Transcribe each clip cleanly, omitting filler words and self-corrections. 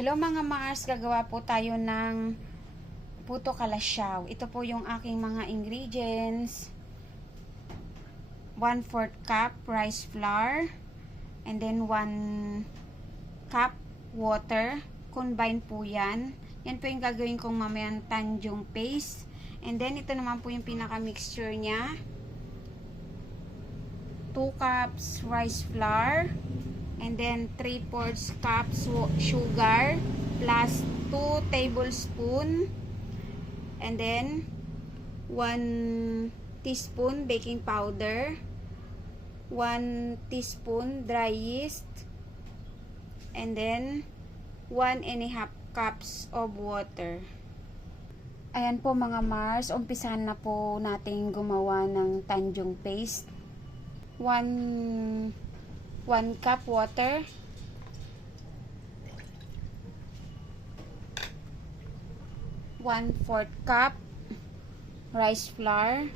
Hello mga Mars, gagawa po tayo ng puto kalasyaw. Ito po yung aking mga ingredients. 1/4 cup rice flour and then 1 cup water. Combine po yan. Yan po yung gagawin kong mamayang tanjong paste. And then ito naman po yung pinaka-mixture niya. 2 cups rice flour. And then 3/4 cups sugar plus 2 tablespoon. And then 1 teaspoon baking powder, 1 teaspoon dry yeast, and then 1.5 cups of water. Ayan po mga Mars, umpisahan na po natin gumawa ng tanjong paste. 1 cup water, 1/4 cup rice flour,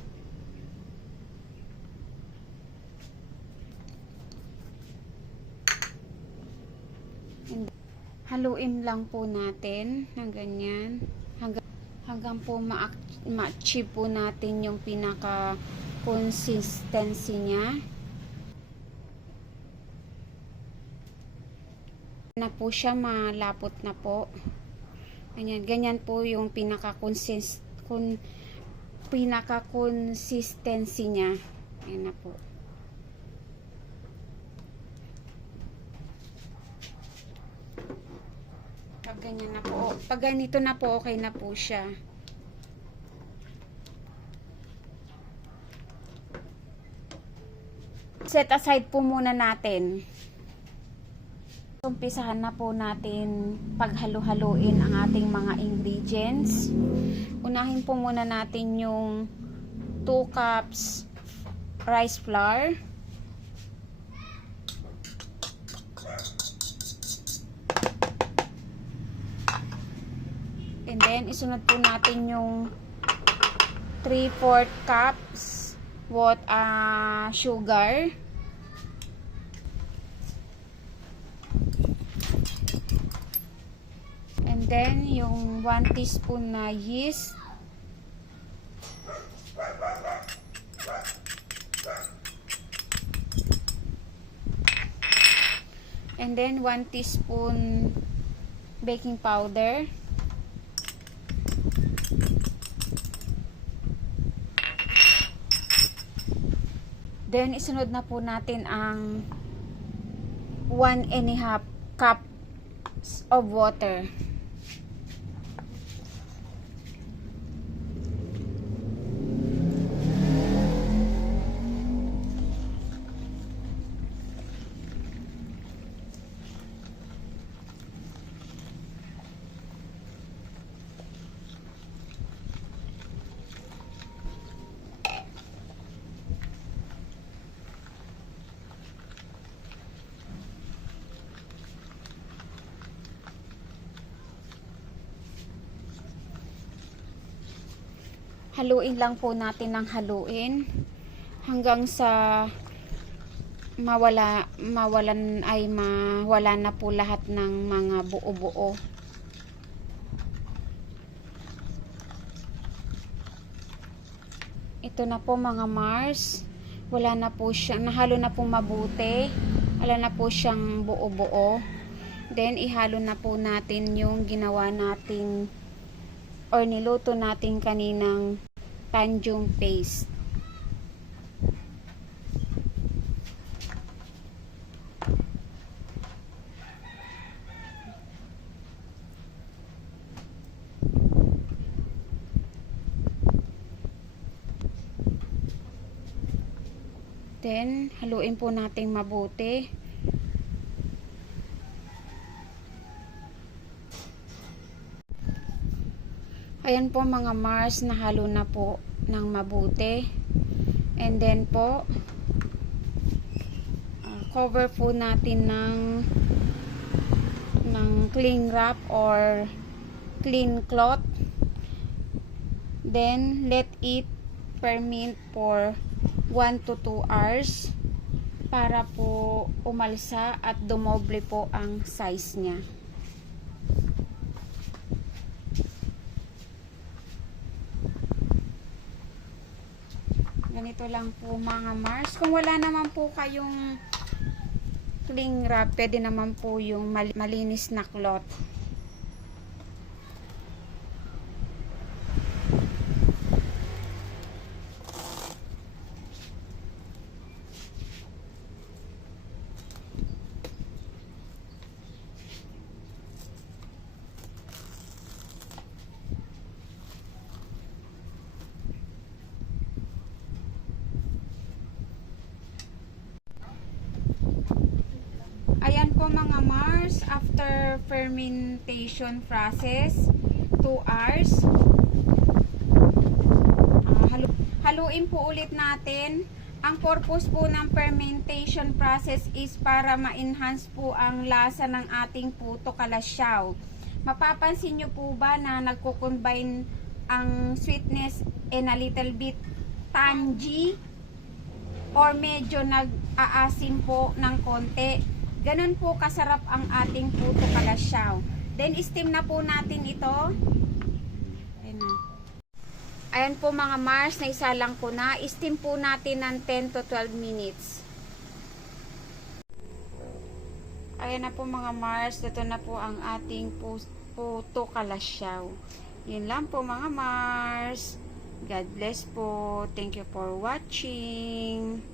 haluin lang po natin ng ganyan hanggang po ma-achieve po natin yung pinaka consistency niya. Na po siya, malapot na po. Ganyan po yung pinaka-consistency niya. Ayan na po. Pag ganyan na po, pag ganito na po, okay na po siya. Set aside po muna natin. Umpisahan na po natin paghalo-haluin ang ating mga ingredients. Unahin po muna natin yung 2 cups rice flour. And then isunod po natin yung 3/4 cups sugar. And then, yung 1 teaspoon na yeast. And then, 1 teaspoon baking powder. Then, isunod na po natin ang 1.5 cups of water. Haluin lang po natin ng haluin hanggang sa mawala na po lahat ng mga buo-buo. Ito na po mga Mars. Wala na po siyang, nahalo na po mabuti. Wala na po siyang buo-buo. Then ihalo na po natin yung ginawa nating or niluto natin kaninang tanjong paste. Then, haluin po natin mabuti. Ayan po mga Mars, nahalo na po ng mabuti. And then po, cover po natin ng cling wrap or clean cloth. Then, let it ferment for 1 to 2 hours para po umalsa at dumoble po ang size niya. Ganito lang po mga Mars. Kung wala naman po kayong cling wrap, pwede naman po yung malinis na cloth. Ayan po mga Mars, after fermentation process, 2 hours. Haluin po ulit natin. Ang purpose po ng fermentation process is para ma-enhance po ang lasa ng ating puto kalasyaw. Mapapansin nyo po ba na nagko-combine ang sweetness and a little bit tangy or medyo nag-aasim po ng konti. Ganun po kasarap ang ating puto kalasyaw. Then steam na po natin ito. Ayan na. Ayan po mga Mars, naisalang ko na. Steam po natin ng 10 to 12 minutes. Ayan na po mga Mars, dito na po ang ating puto kalasyaw. Yun lang po mga Mars. God bless po. Thank you for watching.